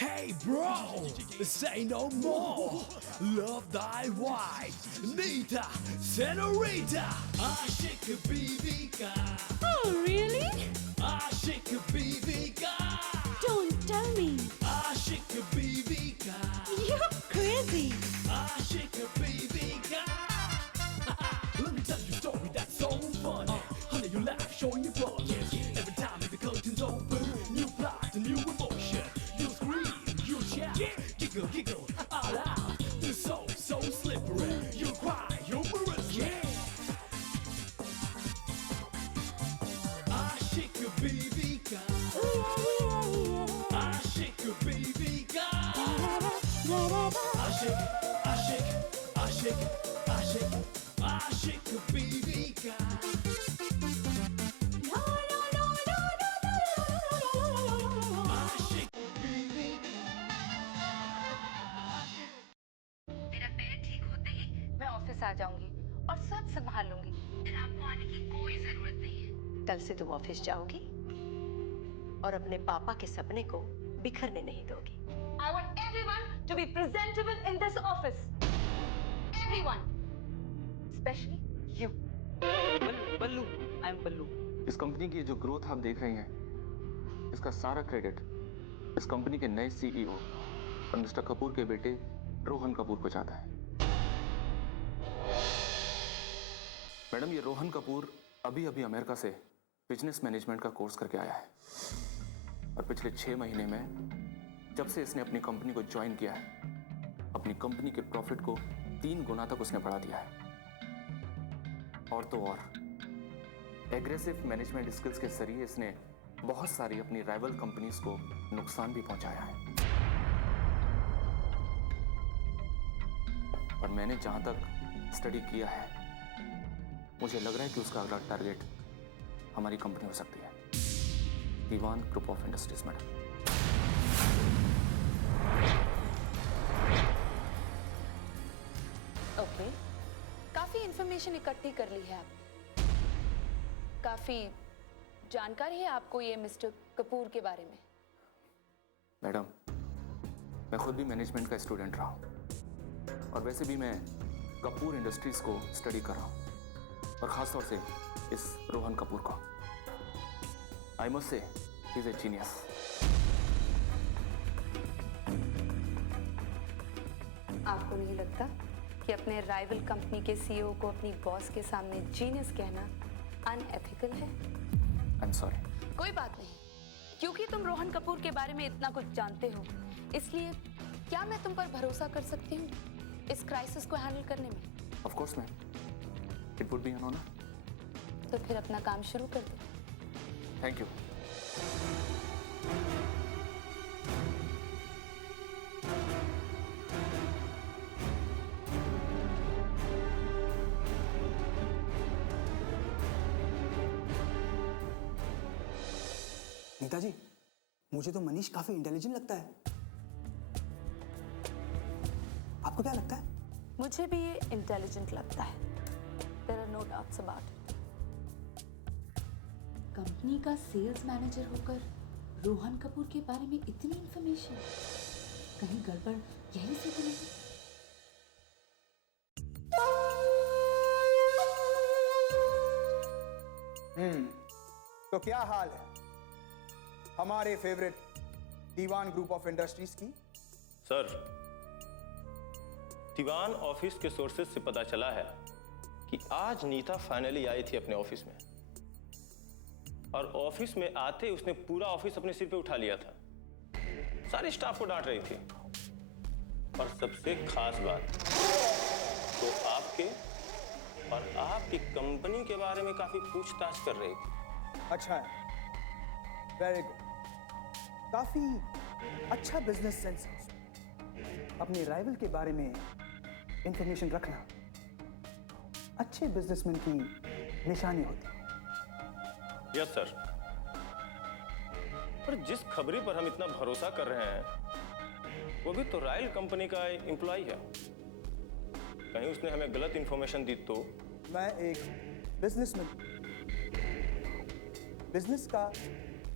Hey bro, say no more. Love thy wife, Nita, Senorita. Aşık Bibika. Oh, really? Aşık Bibika. Don't tell me. Aşık Bibika. You're crazy. Aşık Bibika. Let me tell you a story that's so funny. Honey, you laugh, showing your body. Every time the curtains open, new plot, new emotion. You scream, you shout, giggle, giggle, all out. The soul so slippery. You cry, humorously. Aşık Bibika. Aşık Bibika. Aşık, aşık, aşık, aşık, aşık Bibika. Aşık Bibika. मेरा पैर ठीक होते ही मैं office आ जाऊंगी और सब संभाल लूंगी। फिर आपको आने की कोई जरूरत नहीं है। कल से तुम ऑफिस जाओगी और अपने पापा के सपने को बिखरने नहीं दोगी। I want everyone to be presentable in this office. Everyone, especially you. Ballu, I am Ballu. इस कंपनी की जो ग्रोथ आप देख रही हैं, इसका सारा क्रेडिट इस कंपनी के नए सीईओ और मिस्टर कपूर के बेटे रोहन कपूर को जाता है। मैडम, ये रोहन कपूर अभी अभी अमेरिका से बिजनेस मैनेजमेंट का कोर्स करके आया है और पिछले 6 महीने में जब से इसने अपनी कंपनी को ज्वाइन किया है, अपनी कंपनी के प्रॉफिट को 3 गुना तक उसने बढ़ा दिया है। और तो और एग्रेसिव मैनेजमेंट स्किल्स के जरिए इसने बहुत सारी अपनी राइवल कंपनीज को नुकसान भी पहुंचाया है। और मैंने जहां तक स्टडी किया है, मुझे लग रहा है कि उसका अगला टारगेट हमारी कंपनी हो सकती है, Diwan group of industries. Madam, okay, काफी इंफॉर्मेशन इकट्ठी कर ली है आप। काफी जानकारी है आपको ये मिस्टर कपूर के बारे में। मैडम, मैं खुद भी मैनेजमेंट का स्टूडेंट रहा हूँ और वैसे भी मैं कपूर इंडस्ट्रीज को स्टडी कर रहा हूँ और खासतौर से इस रोहन कपूर को। I must say he is a genius. आपको नहीं लगता कि अपने राइवल कंपनी के सीईओ को अपनी बॉस के सामने जीनियस कहना अनएथिकल है? I am sorry. कोई बात नहीं, क्योंकि तुम रोहन कपूर के बारे में इतना कुछ जानते हो, इसलिए क्या मैं तुम पर भरोसा कर सकती हूँ इस क्राइसिस को हैंडल करने में? Of course ma'am, it would be an honour. तो फिर अपना काम शुरू कर दो। Thank you. नीता जी, मुझे तो मनीष काफी इंटेलिजेंट लगता है। आपको क्या लगता है? मुझे भी ये इंटेलिजेंट लगता है। There are no doubts about it. Company का सेल्स मैनेजर होकर रोहन कपूर के बारे में इतनी इंफॉर्मेशन, कहीं गड़बड़ यही से तो नहीं? तो क्या हाल है हमारे favourite Diwan group of industries की? सर, दीवान ऑफिस के सोर्सेज से पता चला है कि आज नीता फाइनली आई थी अपने ऑफिस में और ऑफिस में आते उसने पूरा ऑफिस अपने सिर पे उठा लिया था। सारे स्टाफ को डांट रही थी और सबसे खास बात तो आपके और आपकी कंपनी के बारे में काफी पूछताछ कर रही थी। अच्छा है, वेरी गुड। काफी अच्छा बिजनेस सेंस है उसमें। अपने राइवल के बारे में इंफॉर्मेशन रखना अच्छे बिजनेसमैन की निशानी होती है। Yes sir. पर जिस खबरी पर हम इतना भरोसा कर रहे हैं वो भी तो रॉयल कंपनी का एम्प्लॉय है। कहीं उसने हमें गलत इंफॉर्मेशन दी तो? मैं एक बिजनेसमैन, बिजनेस का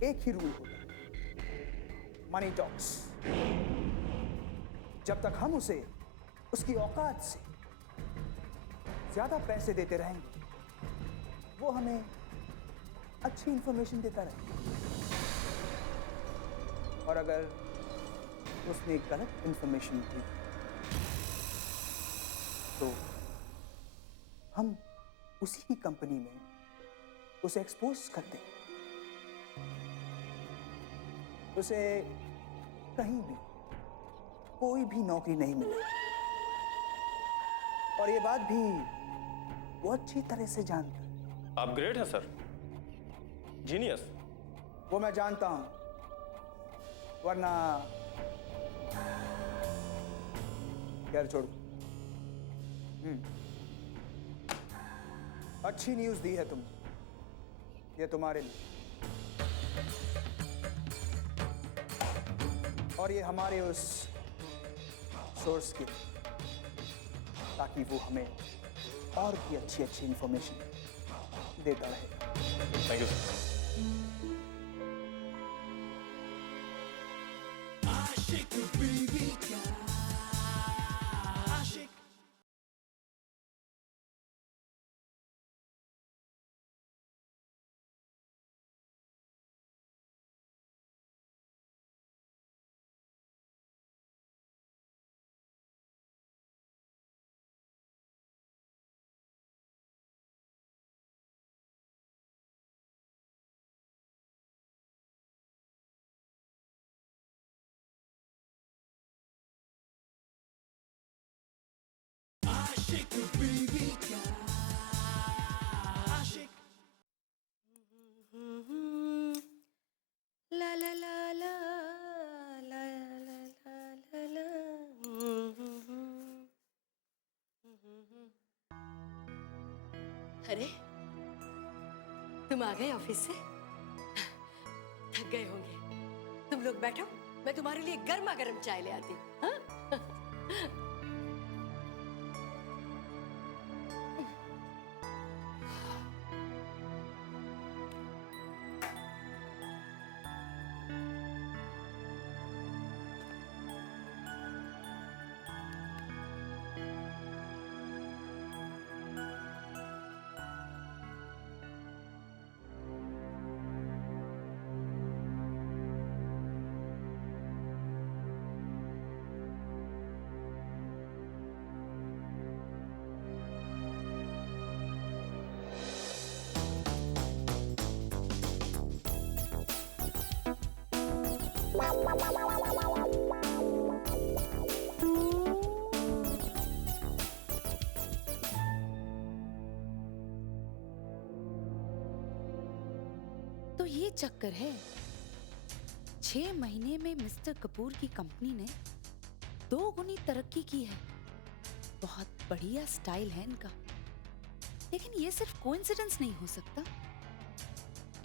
एक ही रूल होता है, मनी टॉक्स। जब तक हम उसे उसकी औकात से ज्यादा पैसे देते रहेंगे, वो हमें अच्छी इंफॉर्मेशन देता रहेगा। और अगर उसने गलत इंफॉर्मेशन दी तो हम उसी की कंपनी में उसे एक्सपोज कर देंगे। उसे कहीं भी कोई भी नौकरी नहीं मिलेगी। और ये बात भी वो अच्छी तरह से जानता है। आप ग्रेट है सर, जीनियस। वो मैं जानता हूं, वरना यार छोड़। अच्छी न्यूज़ दी है तुमने, ये तुम्हारे लिए और ये हमारे उस सोर्स के लिए, ताकि वो हमें और भी अच्छी अच्छी इंफॉर्मेशन देता रहे। Thank you sir. Ashik baby girl, Ashik. Ashik baby girl, Ashik. ला ला ला ला ला ला ला ला ला। अरे तुम आ गए ऑफिस से? थक गए होंगे। तुम लोग बैठो, मैं तुम्हारे लिए गर्मा गर्म चाय ले आती हूँ। हाँ? तो ये चक्कर है। 6 महीने में मिस्टर कपूर की कंपनी ने 2 गुनी तरक्की की है। बहुत बढ़िया स्टाइल है इनका। लेकिन ये सिर्फ कोइंसिडेंस नहीं हो सकता।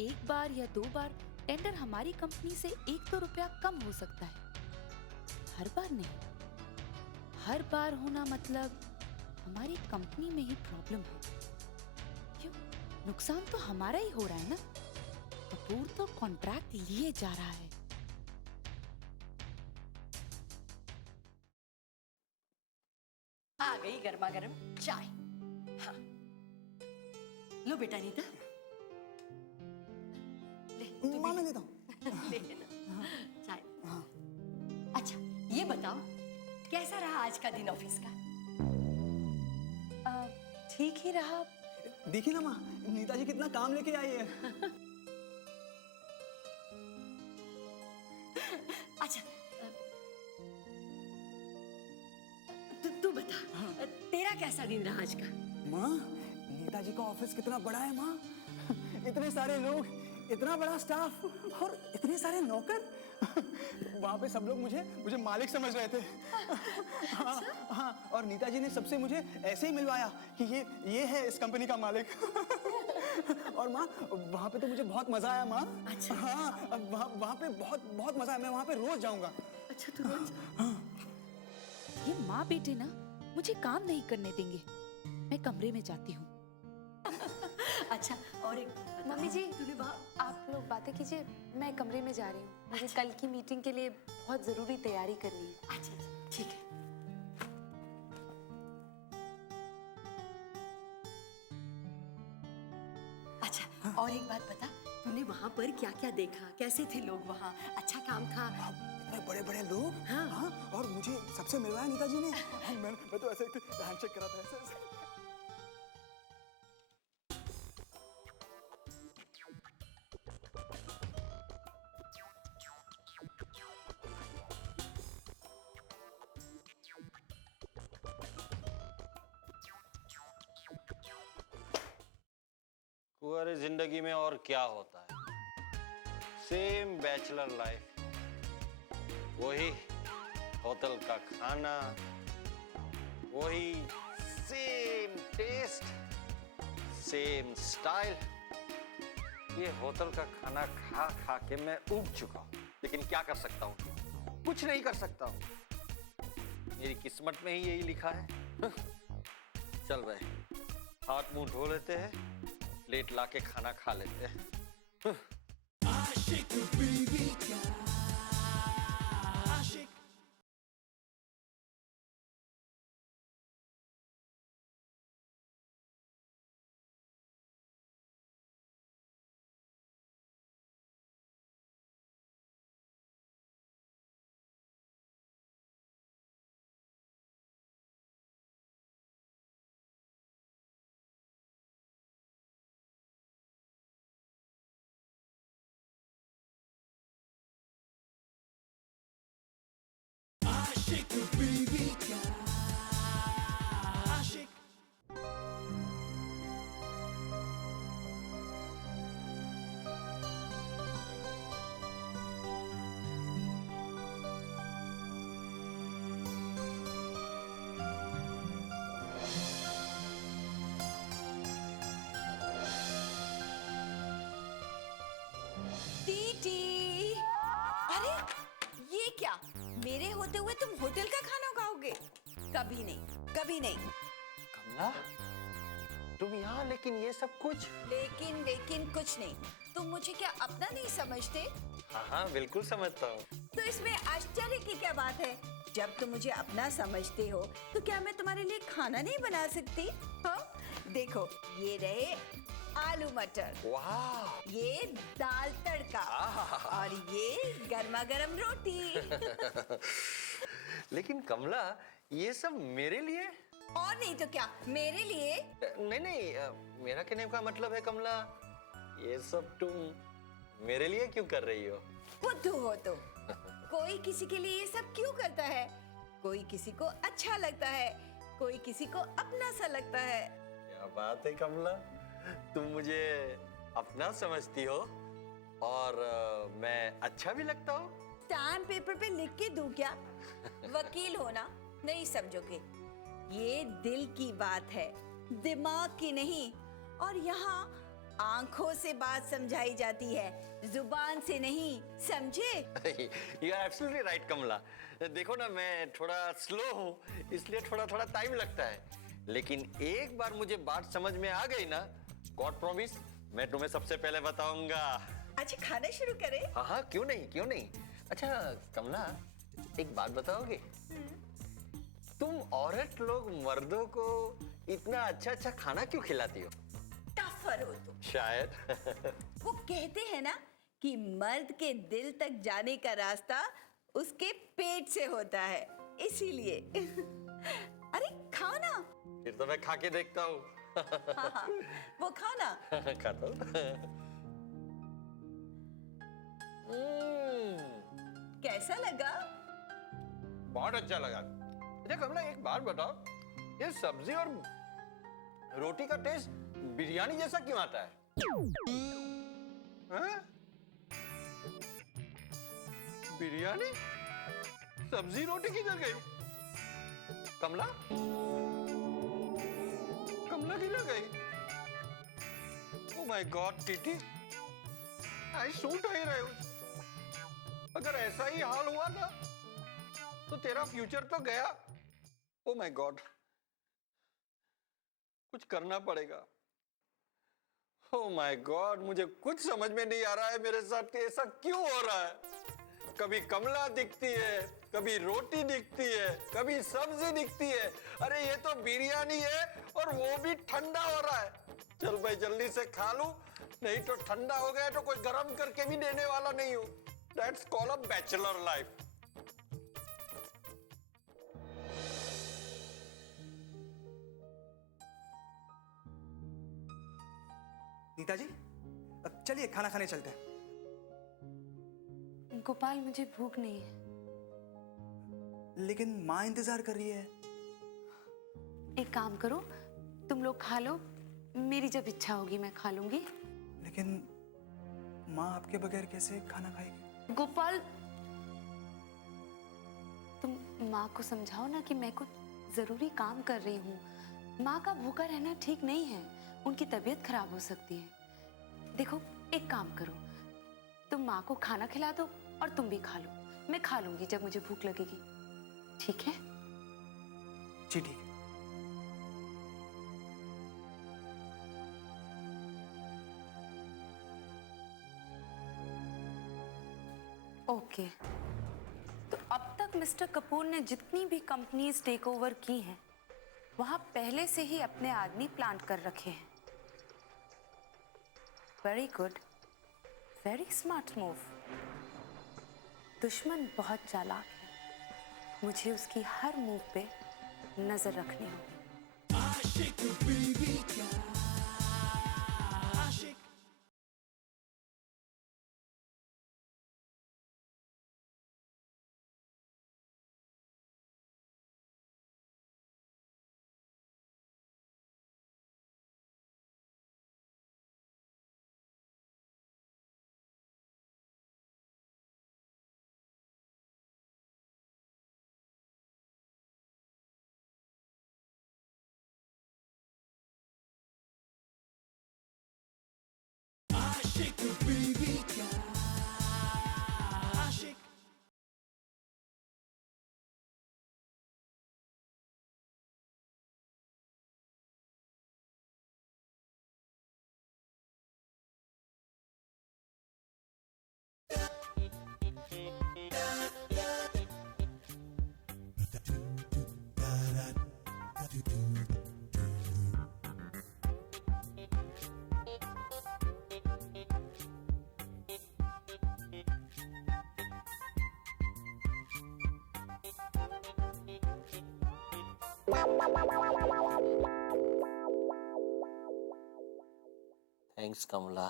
एक बार या 2 बार टेंडर हमारी कंपनी से 1-2 रुपया कम हो सकता है, हर बार नहीं। हर बार होना मतलब हमारी कंपनी में ही प्रॉब्लम है। क्यों? नुकसान तो हमारा ही हो रहा है ना। कपूर तो कॉन्ट्रैक्ट लिए जा रहा है। आ गई गर्मा गर्म चाय। हाँ लो बेटा नीता, ले तू माँ भी मैं लेता हूँ। ले ना चाय। अच्छा ये बताओ, कैसा रहा आज का दिन ऑफिस का? ठीक ही रहा। देखिए ना माँ, नीताजी कितना काम लेके आई है। अच्छा तू बता, तेरा कैसा दिन रहा आज का? माँ, नेताजी का ऑफिस कितना बड़ा है माँ। इतने सारे लोग, इतना बड़ा स्टाफ और इतने सारे नौकर। वहाँ पे सब लोग मुझे मालिक समझ रहे थे। हाँ, हाँ, और नेताजी ने सबसे मुझे ऐसे ही मिलवाया कि ये है इस कंपनी का मालिक। और माँ वहाँ पे तो मुझे बहुत मजा आया माँ। अच्छा। हाँ, वहाँ पे बहुत मजा आया। मैं वहाँ पे रोज जाऊंगा। अच्छा तू रोज? ये माँ बेटे ना मुझे काम नहीं करने देंगे। मैं कमरे में जाती हूँ। अच्छा, और एक मम्मी जी तूने वहाँ आप लोग बातें कीजिए, मैं कमरे में जा रही हूँ। मुझे कल की मीटिंग के लिए बहुत जरूरी तैयारी करनी है। अच्छा, ठीक है। अच्छा, और एक बात बता, तूने वहाँ पर क्या क्या देखा? कैसे थे लोग वहाँ? अच्छा काम था? इतने बड़े बड़े लोग। हाँ। हाँ, और मुझे सबसे मिलवाया नीता जी ने। मैं तो ऐसे हैंडशेक करा था ऐसे। कुंवारी जिंदगी में और क्या होता है? सेम बैचलर लाइफ, वही होटल का खाना, वही सेम टेस्ट, सेम स्टाइल। ये होटल का खाना खा खा के मैं ऊब चुका हूं, लेकिन क्या कर सकता हूं? कुछ नहीं कर सकता हूं। मेरी किस्मत में ही यही लिखा है। चल भाई, हाथ मुंह धो लेते हैं, प्लेट लाके खाना खा लेते हैं। आशिक बीवी का आशिक। आशिक बीवी का आशिक। टीटी, अरे ये क्या? मेरे होते हुए तुम होटल का खाना खाओगे? कभी नहीं, कभी नहीं। कमला, तुम यहाँ, लेकिन ये सब कुछ? लेकिन कुछ नहीं। तुम मुझे क्या अपना नहीं समझते? हाँ हाँ, बिल्कुल समझता हूँ। तो इसमें आश्चर्य की क्या बात है? जब तुम मुझे अपना समझते हो तो क्या मैं तुम्हारे लिए खाना नहीं बना सकती? हाँ, देखो ये रहे आलू मटर, वाह! ये दाल तड़का और ये गर्मा गर्म रोटी। लेकिन कमला, ये सब मेरे लिए? और नहीं तो क्या, मेरे लिए। नहीं नहीं, मेरा कहने का मतलब है कमला, ये सब तुम मेरे लिए क्यों कर रही हो? बुद्धू हो तो। कोई किसी के लिए ये सब क्यों करता है? कोई किसी को अच्छा लगता है, कोई किसी को अपना सा लगता है। क्या बात है कमला, तुम मुझे अपना समझती हो और मैं अच्छा भी लगता हूँ। स्टैम्प पेपर पे लिख के दूं क्या? वकील हो ना, नहीं समझोगे। ये दिल की बात है, दिमाग की नहीं। और यहाँ आंखों से बात समझाई जाती है, जुबान से नहीं, समझे? You are absolutely right कमला। देखो ना, मैं थोड़ा स्लो हूँ, इसलिए थोड़ा थोड़ा टाइम लगता है। लेकिन एक बार मुझे बात समझ में आ गई ना, गॉड प्रॉमिस, मैं तुम्हें सबसे पहले बताऊंगा। अच्छा, खाना शुरू करें? हाँ हाँ, क्यों नहीं, क्यों नहीं। अच्छा कमला, एक बात बताओगे? तुम औरत लोग मर्दों को इतना अच्छा अच्छा खाना क्यों खिलाती हो? टफर हो तुम। शायद। वो कहते हैं ना कि मर्द के दिल तक जाने का रास्ता उसके पेट से होता है, इसीलिए। अरे खाना। फिर तो मैं खा के देखता हूँ। हाँ, वो खाना। खाता हूँ। कैसा लगा? बहुत अच्छा लगा। अच्छा कमला, एक बात बताओ, ये सब्जी और रोटी का टेस्ट बिरयानी जैसा क्यों आता है? हाँ? बिरयानी सब्जी रोटी किधर गई? कमला, कमला किधर गई? ओह माय गॉड टीटी, आई सूट ही रहे हो। अगर ऐसा ही हाल हुआ था तो तेरा फ्यूचर तो गया। ओह माय गॉड, कुछ करना पड़ेगा। ओह माय गॉड, मुझे कुछ समझ में नहीं आ रहा है मेरे साथ कि ऐसा क्यों हो रहा है। कभी कमला दिखती है, कभी रोटी दिखती है, कभी सब्जी दिखती है। अरे ये तो बिरयानी है और वो भी ठंडा हो रहा है। चल भाई जल्दी से खा लूं, नहीं तो ठंडा हो गया तो कोई गरम करके भी देने वाला नहीं हूं। That's called a bachelor life. Nita जी, अब चलिए खाना खाने चलते हैं। गोपाल, मुझे भूख नहीं है। लेकिन माँ इंतजार कर रही है। एक काम करो, तुम लोग खा लो, मेरी जब इच्छा होगी मैं खा लूंगी। लेकिन माँ आपके बगैर कैसे खाना खाएगी? गोपाल, तुम माँ को समझाओ ना कि मैं कुछ जरूरी काम कर रही हूँ। माँ का भूखा रहना ठीक नहीं है, उनकी तबीयत खराब हो सकती है। देखो, एक काम करो, तुम माँ को खाना खिला दो और तुम भी खा लो। मैं खा लूंगी जब मुझे भूख लगेगी, ठीक है? जी ठीक है। ओके। तो अब तक मिस्टर कपूर ने जितनी भी कंपनीज टेक ओवर की हैं, वहां पहले से ही अपने आदमी प्लांट कर रखे हैं। Very good, very smart move. दुश्मन बहुत चालाक है, मुझे उसकी हर मूव पे नजर रखनी होगी। आशिक बीवी का आशिक। आशिक बीवी का आशिक। थैंक्स कमला।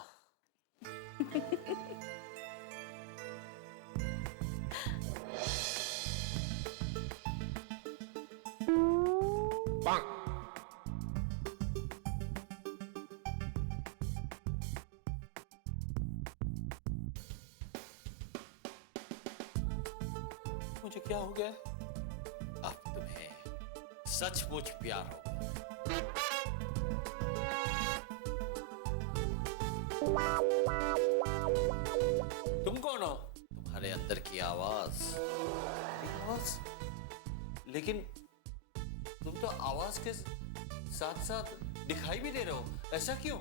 मुझे क्या हो गया? अब तुम्हें सचमुच प्यार हो गया। तुम कौन हो? तुम्हारे अंदर की आवाज। लेकिन तुम तो आवाज के साथ साथ दिखाई भी दे रहे हो, ऐसा क्यों?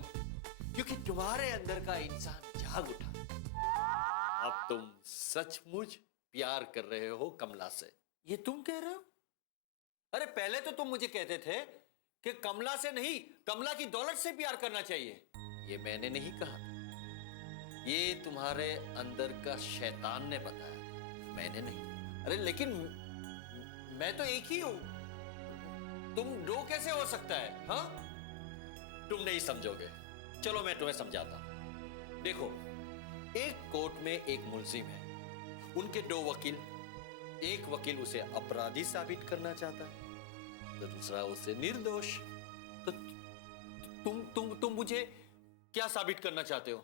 क्योंकि तुम्हारे अंदर का इंसान जाग उठा। अब तुम सचमुच प्यार कर रहे हो कमला से, ये तुम कह रहे हो? अरे पहले तो तुम मुझे कहते थे कि कमला से नहीं, कमला की दौलत से प्यार करना चाहिए। ये मैंने नहीं कहा, ये तुम्हारे अंदर का शैतान ने बताया, मैंने नहीं। अरे लेकिन मैं तो एक ही हूं, तुम दो कैसे हो सकता है? हाँ, तुम नहीं समझोगे। चलो मैं तुम्हें समझाता हूं। देखो, एक कोर्ट में एक मुल्जिम है, उनके दो वकील। एक वकील उसे अपराधी साबित करना चाहता है, तो दूसरा उसे निर्दोष। तो तुम मुझे क्या साबित करना चाहते हो?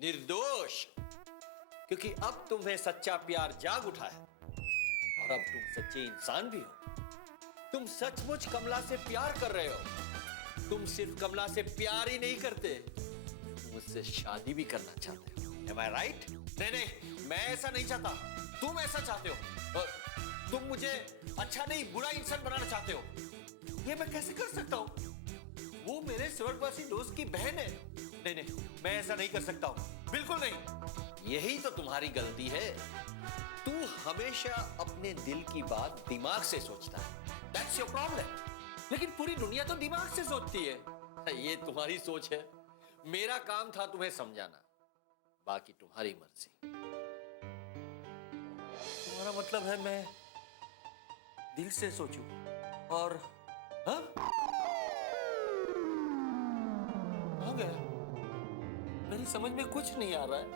निर्दोष। क्योंकि अब तुम्हें सच्चा प्यार जाग उठा है और अब तुम सच्चे इंसान भी हो। तुम सचमुच कमला से प्यार कर रहे हो। तुम सिर्फ कमला से प्यार ही नहीं करते, तुम उससे शादी भी करना चाहते हो। Am I right? नहीं, मैं ऐसा नहीं चाहता, तुम ऐसा चाहते हो। तुम मुझे अच्छा नहीं, बुरा इंसान बनाना चाहते हो। ये मैं कैसे कर सकता हूं? वो मेरे स्वर्गवासी दोस्त की बहन है, नहीं नहीं, मैं ऐसा नहीं कर सकता हूं, बिल्कुल नहीं। यही तो तुम्हारी गलती है। तू हमेशा अपने दिल की बात दिमाग से सोचता है। That's your problem। लेकिन पूरी दुनिया तो दिमाग से सोचती है। ये तुम्हारी सोच है। मेरा काम था तुम्हें समझाना, बाकी तुम्हारी मर्जी। तुम्हारा मतलब है मैं दिल से सोचूं और हाँ? कहाँ गया? मेरी समझ में कुछ नहीं आ रहा है।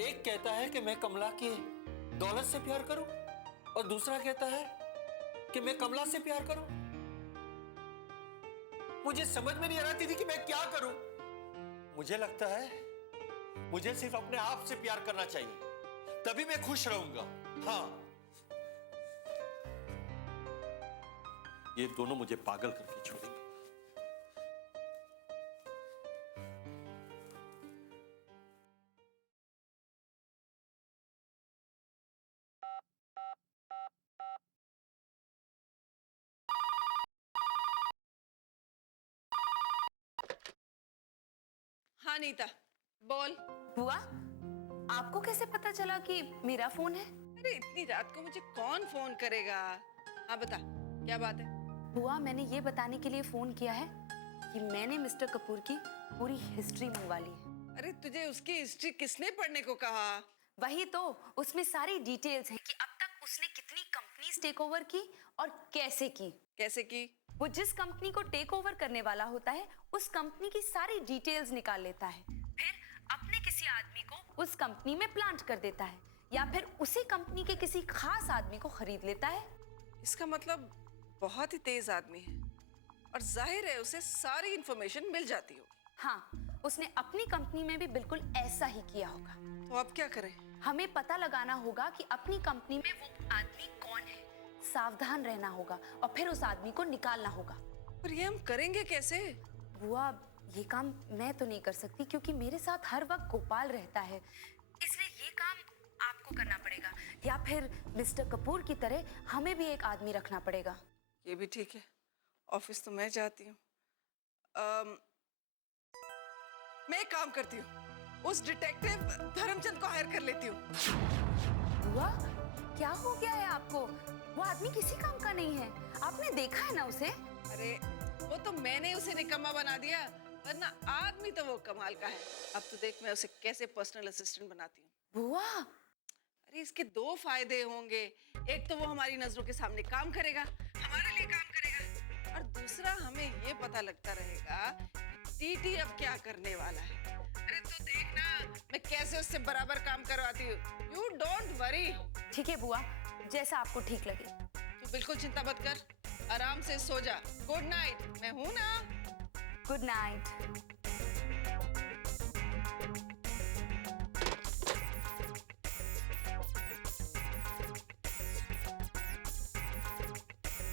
एक कहता है कि मैं कमला की दौलत से प्यार करूं और दूसरा कहता है कि मैं कमला से प्यार करूं। मुझे समझ में नहीं आ रही थी कि मैं क्या करूं। मुझे लगता है मुझे सिर्फ अपने आप से प्यार करना चाहिए, तभी मैं खुश रहूंगा। हाँ, ये दोनों मुझे पागल करके छोड़ेंगे। हाँ नीता, बोल। बुआ, आपको कैसे पता चला कि मेरा फोन है? अरे इतनी रात को मुझे कौन फोन करेगा? हाँ बता, क्या बात है? बुआ, मैंने ये बताने के लिए फोन किया है कि मैंने मिस्टर कपूर की पूरी हिस्ट्री मंगवा ली है। अरे तुझे उसकी हिस्ट्री किसने पढ़ने को कहा? वही तो, उसमें सारी डिटेल्स हैं कि अब तक उसने कितनी कंपनीज टेक ओवर की और कैसे की। कैसे की? वो जिस कंपनी को टेक ओवर करने वाला होता है उस कंपनी की सारी डिटेल्स निकाल लेता है, फिर अपने किसी आदमी को उस कंपनी में प्लांट कर देता है या फिर उसी कंपनी के किसी खास आदमी को खरीद लेता है। इसका मतलब बहुत ही तेज आदमी है और जाहिर है उसे सारी इंफॉर्मेशन मिल जाती होगी। हाँ, उसने अपनी कंपनी में भी बिल्कुल ऐसा ही किया होगा। तो अब क्या करें? हमें पता लगाना होगा कि अपनी कंपनी में वो आदमी कौन है, सावधान रहना होगा और फिर उस आदमी को निकालना होगा। पर ये हम करेंगे कैसे? बुआ, ये काम मैं तो नहीं कर सकती क्योंकि मेरे साथ हर वक्त गोपाल रहता है, इसलिए ये काम आपको करना पड़ेगा या फिर मिस्टर कपूर की तरह हमें भी एक आदमी रखना पड़ेगा। ये भी ठीक है, ऑफिस तो मैं जाती हूँ। मैं एक काम करती हूँ, उस डिटेक्टिव धर्मचंद को हायर कर लेती हूँ। बुआ, क्या हो गया है आपको? वो आदमी किसी काम का नहीं है, आपने देखा है ना उसे? अरे वो तो मैंने उसे निकम्मा बना दिया, वरना आदमी तो वो कमाल का है। अब तो देख मैं उसे कैसे पर्सनल असिस्टेंट बनाती हूँ। बुआ, अरे इसके दो फायदे होंगे, एक तो वो हमारी नजरों के सामने काम करेगा, हमारे लिए काम करेगा, और दूसरा हमें ये पता लगता रहेगा टीटी अब क्या करने वाला है। अरे तो देखना मैं कैसे उससे बराबर काम करवाती हूँ। You don't worry. ठीक है बुआ, जैसा आपको ठीक लगे। तू बिल्कुल चिंता मत कर, आराम से सो जा। गुड नाइट, मैं हूं ना। Good night.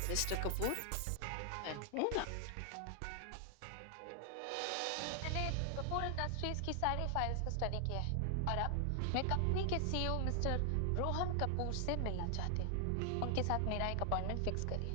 मिस्टर कपूर, मैं हूं ना। मैंने कपूर इंडस्ट्रीज की सारी फाइल्स को स्टडी किया है और अब मैं कंपनी के सीईओ मिस्टर रोहन कपूर से मिलना चाहती हूँ। उनके साथ मेरा एक अपॉइंटमेंट फिक्स करिए।